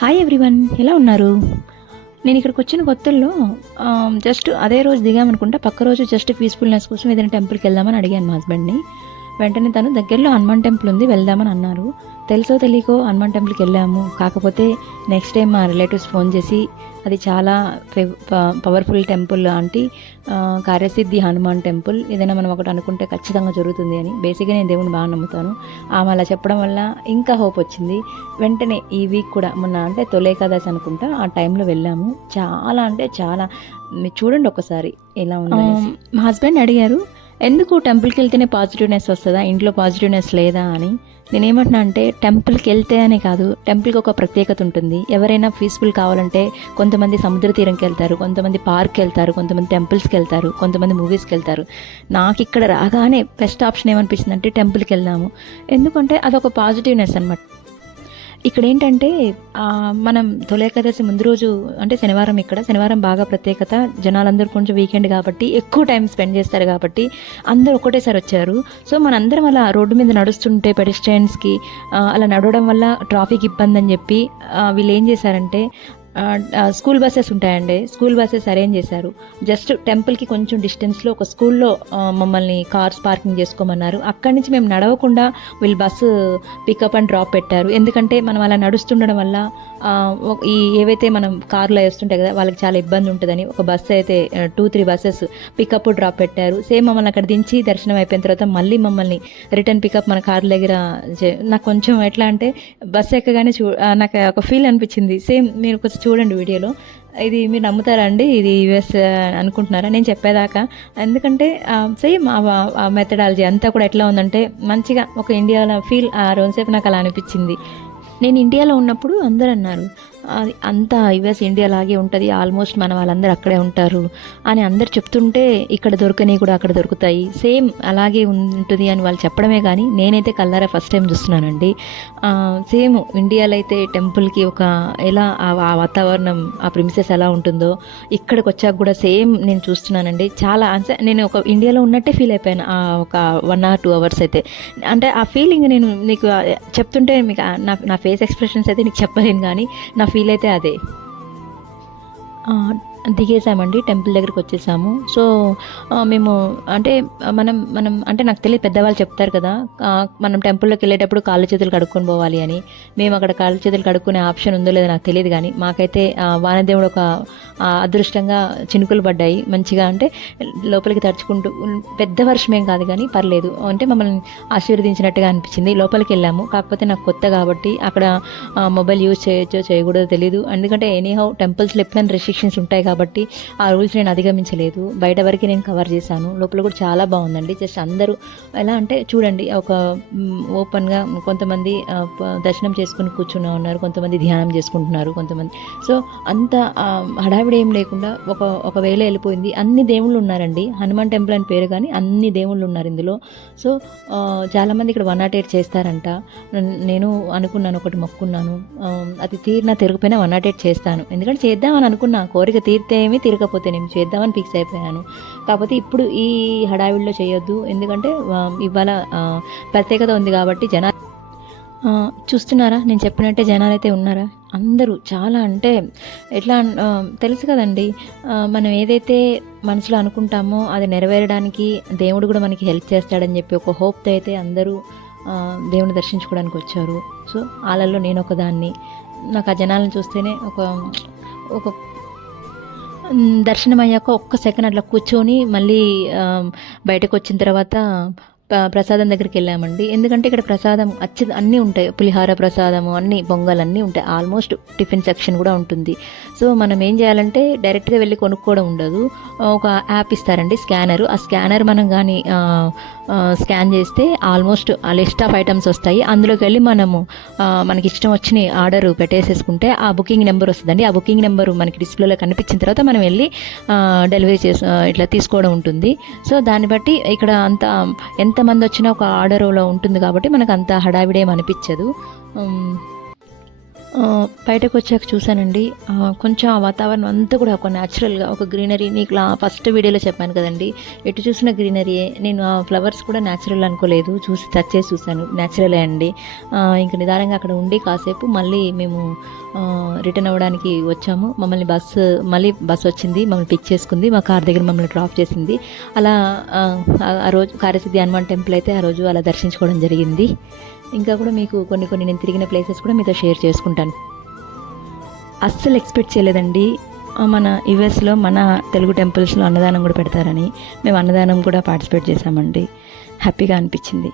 Hi everyone, ఎలా ఉన్నారు? నేను ఇక్కడికి వచ్చిన కొత్తల్లో జస్ట్ అదే రోజు దిగామనుకుంటా. పక్క రోజు జస్ట్ పీస్ఫుల్నెస్ కోసం ఏదైనా టెంపుల్కి వెళ్దామని అడిగాను మా హస్బెండ్ని. వెంటనే తను దగ్గరలో హనుమాన్ టెంపుల్ ఉంది, వెళ్దామని అన్నారు. తెలుసో తెలియకో హనుమాన్ టెంపుల్కి వెళ్ళాము. కాకపోతే నెక్స్ట్ టైం మా రిలేటివ్స్ ఫోన్ చేసి అది చాలా పవర్ఫుల్ టెంపుల్ ఆంటీ, కార్యసిద్ధి హనుమాన్ టెంపుల్, ఏదైనా మనం ఒకటి అనుకుంటే ఖచ్చితంగా జరుగుతుంది అని. బేసిక్గా నేను దేవుని బాగా నమ్ముతాను. ఆమె అలా చెప్పడం వల్ల ఇంకా హోప్ వచ్చింది. వెంటనే ఈ వీక్ కూడా మొన్న అంటే తొలి ఏకాదశి అనుకుంటా, ఆ టైంలో వెళ్ళాము. చాలా అంటే చాలా, మీరు చూడండి ఒకసారి ఎలా ఉంది. మా హస్బెండ్ అడిగారు, ఎందుకు టెంపుల్కి వెళ్తేనే పాజిటివ్నెస్ వస్తుందా, ఇంట్లో పాజిటివ్నెస్ లేదా అని. నేనేమంటున్నా అంటే, టెంపుల్కి వెళ్తే అనే కాదు, టెంపుల్కి ఒక ప్రత్యేకత ఉంటుంది. ఎవరైనా పీస్ఫుల్ కావాలంటే కొంతమంది సముద్ర తీరంకి వెళ్తారు, కొంతమంది పార్క్కి వెళ్తారు, కొంతమంది టెంపుల్స్కి వెళ్తారు, కొంతమంది మూవీస్కి వెళ్తారు. నాకు ఇక్కడ రాగానే బెస్ట్ ఆప్షన్ ఏమనిపించింది అంటే టెంపుల్కి వెళ్దాము. ఎందుకంటే అదొక పాజిటివ్నెస్ అనమాట. ఇక్కడ ఏంటంటే మనం తొలి ఏకాదశి ముందు రోజు అంటే శనివారం, ఇక్కడ శనివారం బాగా ప్రత్యేకత. జనాలందరూ కొంచెం వీకెండ్ కాబట్టి ఎక్కువ టైం స్పెండ్ చేస్తారు కాబట్టి అందరూ ఒకటేసారి వచ్చారు. సో మనందరం అలా రోడ్డు మీద నడుస్తుంటే పెడెస్ట్రియన్స్కి అలా నడవడం వల్ల ట్రాఫిక్ ఇబ్బంది అని చెప్పి వీళ్ళు ఏం చేశారంటే స్కూల్ బస్సెస్ ఉంటాయండి, స్కూల్ బస్సెస్ అరేంజ్ చేశారు. జస్ట్ టెంపుల్కి కొంచెం డిస్టెన్స్లో ఒక స్కూల్లో మమ్మల్ని కార్స్ పార్కింగ్ చేసుకోమన్నారు. అక్కడి నుంచి మేము నడవకుండా వీళ్ళు బస్సు పికప్ అండ్ డ్రాప్ పెట్టారు. ఎందుకంటే మనం అలా నడుస్తుండడం వల్ల ఈ ఏవైతే మనం కార్లో వేస్తుంటాయి కదా, వాళ్ళకి చాలా ఇబ్బంది ఉంటుందని ఒక బస్సు అయితే 2-3 బస్సెస్ పికప్ డ్రాప్ పెట్టారు. సేమ్ మమ్మల్ని అక్కడ దించి దర్శనం అయిపోయిన తర్వాత మళ్ళీ మమ్మల్ని రిటర్న్ పికప్ మన కార్ దగ్గర. నాకు కొంచెం ఎట్లా అంటే బస్సు ఎక్కగానే నాకు ఒక ఫీల్ అనిపించింది. సేమ్ మీరు కొంచెం చూడండి వీడియోలో. ఇది మీరు నమ్ముతారా అండి, ఇది యూఎస్ అనుకుంటున్నారా నేను చెప్పేదాకా? ఎందుకంటే సేమ్ ఆ మెథడాలజీ అంతా కూడా ఎట్లా ఉందంటే మంచిగా ఒక ఇండియాలో ఫీల్. ఆ రోజుసేపు నాకు అలా అనిపించింది. నేను ఇండియాలో ఉన్నప్పుడు అందరూ అన్నారు, అది అంతా యుఎస్ ఇండియా లాగే ఉంటుంది, ఆల్మోస్ట్ మన వాళ్ళందరూ అక్కడే ఉంటారు అని అందరు చెప్తుంటే, ఇక్కడ దొరకనివి కూడా అక్కడ దొరుకుతాయి, సేమ్ అలాగే ఉంటుంది అని వాళ్ళు చెప్పడమే. కానీ నేనైతే కల్లారా ఫస్ట్ టైం చూస్తున్నానండి. సేమ్ ఇండియాలో అయితే టెంపుల్కి ఒక ఎలా ఆ వాతావరణం, ఆ ప్రిమిసెస్ ఎలా ఉంటుందో ఇక్కడికి వచ్చాక కూడా సేమ్ నేను చూస్తున్నానండి. చాలా నేను ఒక ఇండియాలో ఉన్నట్టే ఫీల్ అయిపోయాను ఒక 1 or 2 hours అయితే. అంటే ఆ ఫీలింగ్ నేను నీకు చెప్తుంటే మీకు నా ఫేస్ ఎక్స్ప్రెషన్స్ అయితే నీకు చెప్పలేను, కానీ నా ఫీల్ అయితే అదే. దిగేసామండి, టెంపుల్ దగ్గరికి వచ్చేసాము. సో మేము అంటే మనం మనం అంటే నాకు తెలియదు, పెద్దవాళ్ళు చెప్తారు కదా మనం టెంపుల్లోకి వెళ్ళేటప్పుడు కాళ్ళు చేతులు కడుక్కొని పోవాలి అని. మేము అక్కడ కాళ్ళు చేతులు కడుక్కునే ఆప్షన్ ఉందో లేదో నాకు తెలియదు, కానీ మాకైతే వానదేవుడు ఒక అదృష్టంగా చినుకులు పడ్డాయి మంచిగా. అంటే లోపలికి తడుచుకుంటూ, పెద్ద వర్షం ఏం కాదు కానీ పర్లేదు, అంటే మమ్మల్ని ఆశీర్వదించినట్టుగా అనిపించింది. లోపలికి వెళ్ళాము. కాకపోతే నాకు కొత్త కాబట్టి అక్కడ మొబైల్ యూజ్ చేయొచ్చో చేయకూడదో తెలియదు. ఎందుకంటే ఎనీహౌ టెంపుల్స్లో ఎప్పుడైనా రెస్ట్రిక్షన్స్ ఉంటాయి కాబట్టి ఆ రూల్స్ నేను అధిగమించలేదు. బయట వరకు నేను కవర్ చేశాను. లోపల కూడా చాలా బాగుందండి. జస్ట్ అందరూ ఎలా అంటే చూడండి, ఒక ఓపెన్గా కొంతమంది దర్శనం చేసుకుని కూర్చుని ఉన్నారు, కొంతమంది ధ్యానం చేసుకుంటున్నారు, కొంతమంది. సో అంత హడావిడి ఏం లేకుండా ఒక వేళ వెళ్ళిపోయింది. అన్ని దేవుళ్ళు ఉన్నారండి. హనుమాన్ టెంపుల్ అని పేరు కానీ అన్ని దేవుళ్ళు ఉన్నారు ఇందులో. సో చాలామంది ఇక్కడ 108 చేస్తారంట. నేను అనుకున్నాను, ఒకటి మొక్కున్నాను, అది తీరినా తిరగపోయినా 108 చేస్తాను. ఎందుకంటే చేద్దామని అనుకున్నా, కోరిక తీరితే ఏమి, తిరగకపోతే నేను చేద్దామని ఫిక్స్ అయిపోయాను. కాకపోతే ఇప్పుడు ఈ హడావిడిలో చేయొద్దు, ఎందుకంటే ఇవాళ ప్రత్యేకత ఉంది కాబట్టి జనాలు చూస్తున్నారా, నేను చెప్పినట్టే జనాలు అయితే ఉన్నారా అందరూ. చాలా అంటే ఎట్లా తెలుసు కదండి, మనం ఏదైతే మనసులో అనుకుంటామో అది నెరవేరడానికి దేవుడు కూడా మనకి హెల్ప్ చేస్తాడని చెప్పి ఒక హోప్తో అయితే అందరూ దేవుని దర్శించుకోవడానికి వచ్చారు. సో వాళ్ళల్లో నేను ఒకదాన్ని. నాకు ఆ జనాలను చూస్తేనే ఒక దర్శనం అయ్యాక ఒక్క సెకండ్ అట్లా కూర్చొని మళ్ళీ బయటకు వచ్చిన తర్వాత ప్రసాదం దగ్గరికి వెళ్ళామండి. ఎందుకంటే ఇక్కడ ప్రసాదం అన్నీ ఉంటాయి, పులిహార ప్రసాదము అన్నీ, పొంగల్ అన్నీ ఉంటాయి. ఆల్మోస్ట్ టిఫిన్ సెక్షన్ కూడా ఉంటుంది. సో మనం ఏం చేయాలంటే డైరెక్ట్గా వెళ్ళి కొనుక్కోవడం ఉండదు. ఒక యాప్ ఇస్తారండి, స్కానర్. ఆ స్కానర్ మనం కానీ స్కాన్ చేస్తే ఆల్మోస్ట్ ఆ లిస్ట్ ఆఫ్ ఐటమ్స్ వస్తాయి. అందులోకి వెళ్ళి మనము మనకి ఇష్టం వచ్చిన ఆర్డర్ పెట్టేసేసుకుంటే ఆ బుకింగ్ నెంబర్ వస్తుందండి. ఆ బుకింగ్ నెంబరు మనకి డిస్ప్లేలో కనిపించిన తర్వాత మనం వెళ్ళి డెలివరీ ఇట్లా తీసుకోవడం ఉంటుంది. సో దాన్ని బట్టి ఇక్కడ అంత ఎంతమంది వచ్చినా ఒక ఆర్డర్లో ఉంటుంది కాబట్టి మనకు అంత హడావిడేం అనిపించదు. బయటకు వచ్చాక చూశానండి. కొంచెం ఆ వాతావరణం అంతా కూడా ఒక న్యాచురల్గా ఒక గ్రీనరీ, నీకు ఫస్ట్ వీడియోలో చెప్పాను కదండి, ఎటు చూసిన గ్రీనరీయే. నేను ఆ ఫ్లవర్స్ కూడా న్యాచురల్ అనుకోలేదు, చూసి టచ్ చేసి చూశాను, న్యాచురలే అండి. ఇంకా నిదానంగా అక్కడ ఉండి కాసేపు మళ్ళీ మేము రిటర్న్ అవ్వడానికి వచ్చాము. మళ్ళీ బస్సు వచ్చింది, మమ్మల్ని పిక్ చేసుకుంది, మా కార్ దగ్గర మమ్మల్ని డ్రాప్ చేసింది. అలా ఆ రోజు కార్యసిద్ధి హనుమాన్ టెంపుల్ అయితే ఆ రోజు అలా దర్శించుకోవడం జరిగింది. ఇంకా కూడా మీకు కొన్ని నేను తిరిగిన ప్లేసెస్ కూడా మీతో షేర్ చేసుకుంటాను. అస్సలు ఎక్స్పెక్ట్ చేయలేదండి మన యుఎస్లో మన తెలుగు టెంపుల్స్లో అన్నదానం కూడా పెడతారని. మేము అన్నదానం కూడా పార్టిసిపేట్ చేశామండి. హ్యాపీగా అనిపించింది.